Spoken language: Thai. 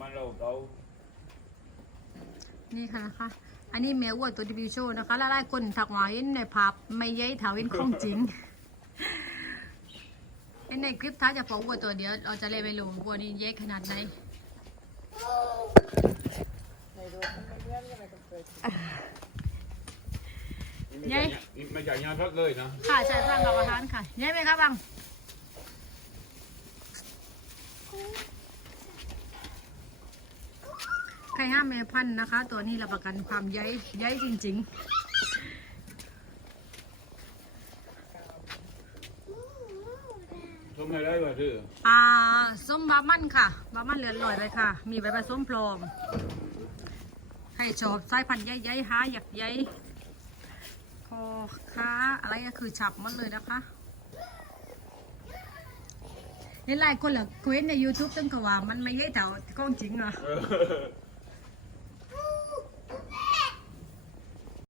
มันเราเรานี่ค่ะนะคะอันนี้แมววัวตัวดีบิวโชว์นะคะหลายๆคนถักมาเห็นในภาพไม่เย้ยถาเห็นของจริงเห็นในคลิปท้าจะพอวัวตัวเดียว เราจะเลยไปรู้วัวนี้เย้ยขนาดไหนไม่ใช่ไม่ใช่ยาทดเลยนะค่ะใช่ฟังกับอาหารค่ะเย้ยไหมครับบัง ใครห้ามแม่พันธุ์นะคะ ตัวนี้รับประกันความใยใยจริง ทำไม่ได้ว่าซื้อๆ อ่าส้มบามันค่ะ บามันเหลือลอยไปค่ะ มีใบผสมพร้อม ให้ชอบสายพันธุ์ใยๆหาอยากใยคอค้าอะไรก็คือฉับหมันเลยนะคะ เห็นหลายคนเหรอคุยใน YouTube ตั้งกว่ามันไม่ใยเท่าก้องจริงเหรอเออ